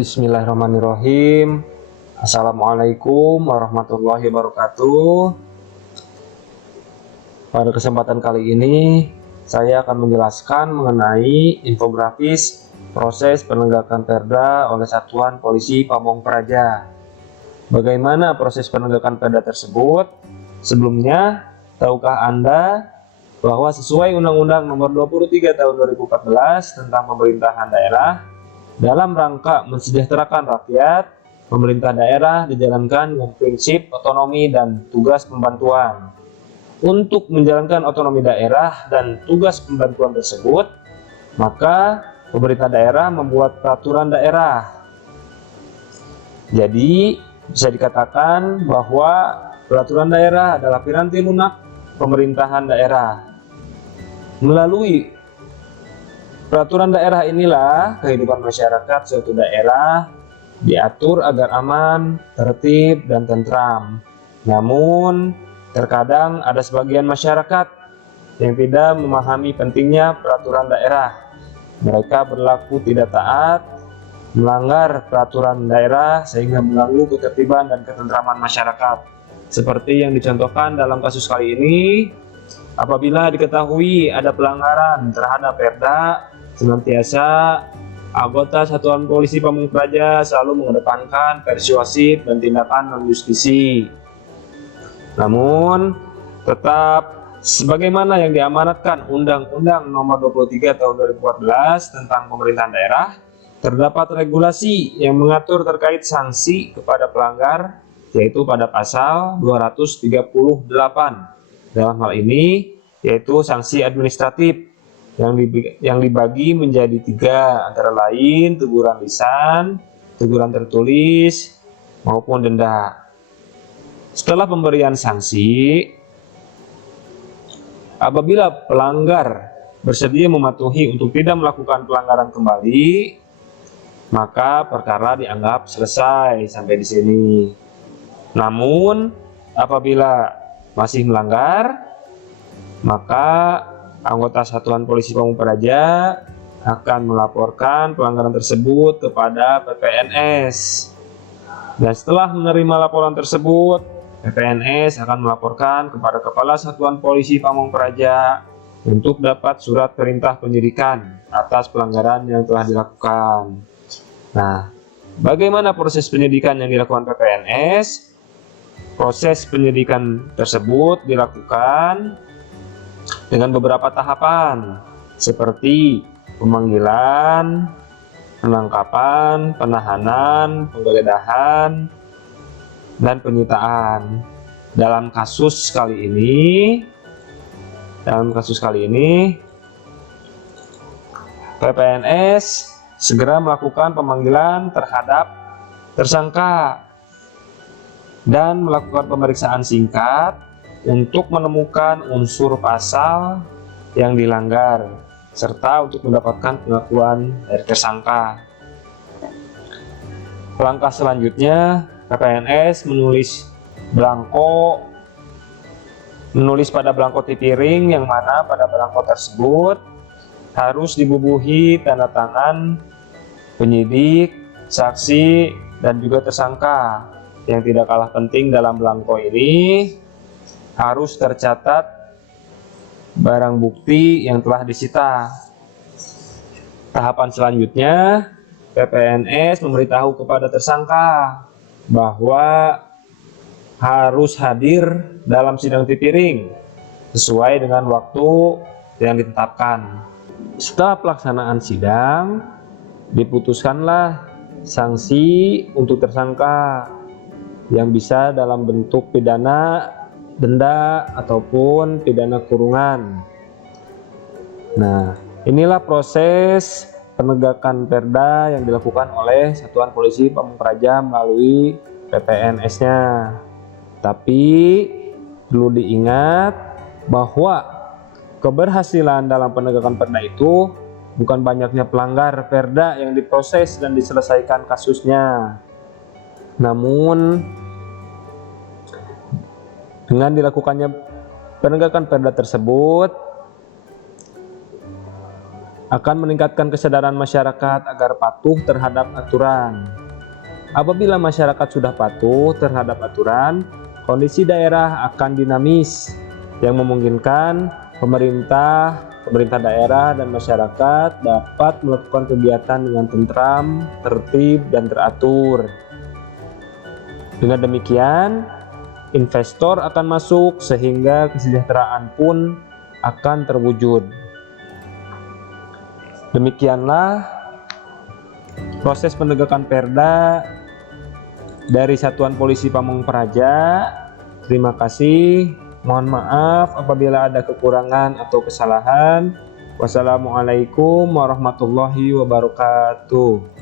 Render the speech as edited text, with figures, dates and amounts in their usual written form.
Bismillahirrahmanirrahim. Assalamualaikum warahmatullahi wabarakatuh. Pada kesempatan kali ini, saya akan menjelaskan mengenai infografis proses penegakan Perda oleh Satuan Polisi Pamong Praja. Bagaimana proses penegakan Perda tersebut? Sebelumnya, tahukah Anda bahwa sesuai Undang-Undang Nomor 23 Tahun 2014 tentang Pemerintahan Daerah, dalam rangka mensejahterakan rakyat, pemerintah daerah dijalankan dengan prinsip otonomi dan tugas pembantuan. Untuk menjalankan otonomi daerah dan tugas pembantuan tersebut, maka pemerintah daerah membuat peraturan daerah. Jadi, bisa dikatakan bahwa peraturan daerah adalah piranti lunak pemerintahan daerah. Melalui peraturan daerah inilah kehidupan masyarakat suatu daerah diatur agar aman, tertib, dan tentram. Namun, terkadang ada sebagian masyarakat yang tidak memahami pentingnya peraturan daerah. Mereka berlaku tidak taat, melanggar peraturan daerah sehingga mengganggu ketertiban dan ketentraman masyarakat. Seperti yang dicontohkan dalam kasus kali ini, apabila diketahui ada pelanggaran terhadap Perda, senantiasa anggota Satuan Polisi Pamong Praja selalu mengedepankan persuasif dan tindakan non-justisi. Namun, tetap sebagaimana yang diamanatkan Undang-Undang Nomor 23 Tahun 2014 tentang Pemerintahan Daerah, terdapat regulasi yang mengatur terkait sanksi kepada pelanggar, yaitu pada pasal 238. Dalam hal ini, yaitu sanksi administratif yang dibagi menjadi 3, antara lain teguran lisan, teguran tertulis, maupun denda. Setelah pemberian sanksi, apabila pelanggar bersedia mematuhi untuk tidak melakukan pelanggaran kembali, maka perkara dianggap selesai sampai di sini. Namun, apabila masih melanggar, maka anggota Satuan Polisi Pamong Praja akan melaporkan pelanggaran tersebut kepada PPNS. Dan setelah menerima laporan tersebut, PPNS akan melaporkan kepada Kepala Satuan Polisi Pamong Praja untuk dapat surat perintah penyidikan atas pelanggaran yang telah dilakukan. Nah, bagaimana proses penyidikan yang dilakukan PPNS? Proses penyidikan tersebut dilakukan dengan beberapa tahapan, seperti pemanggilan, penangkapan, penahanan, penggeledahan, dan penyitaan. Dalam kasus kali ini, PPNS segera melakukan pemanggilan terhadap tersangka dan melakukan pemeriksaan singkat untuk menemukan unsur pasal yang dilanggar, serta untuk mendapatkan pengakuan dari tersangka. Langkah selanjutnya, PPNS menulis pada belangko tipiring, yang mana pada belangko tersebut harus dibubuhi tanda tangan penyidik, saksi, dan juga tersangka. Yang tidak kalah penting dalam belangko ini, harus tercatat barang bukti yang telah disita. Tahapan selanjutnya, PPNS memberitahu kepada tersangka bahwa harus hadir dalam sidang tipiring sesuai dengan waktu yang ditetapkan. Setelah pelaksanaan sidang, diputuskanlah sanksi untuk tersangka yang bisa dalam bentuk pidana, denda, ataupun pidana kurungan. Nah, inilah proses penegakan Perda yang dilakukan oleh Satuan Polisi Pamong Praja melalui PPNS-nya. Tapi perlu diingat bahwa keberhasilan dalam penegakan Perda itu bukan banyaknya pelanggar Perda yang diproses dan diselesaikan kasusnya. Namun, dengan dilakukannya penegakan Perda tersebut, akan meningkatkan kesadaran masyarakat agar patuh terhadap aturan. Apabila masyarakat sudah patuh terhadap aturan, kondisi daerah akan dinamis yang memungkinkan pemerintah daerah dan masyarakat dapat melakukan kegiatan dengan tentram, tertib, dan teratur. Dengan demikian, investor akan masuk sehingga kesejahteraan pun akan terwujud. Demikianlah proses penegakan Perda dari Satuan Polisi Pamong Praja. Terima kasih. Mohon maaf apabila ada kekurangan atau kesalahan. Wassalamualaikum warahmatullahi wabarakatuh.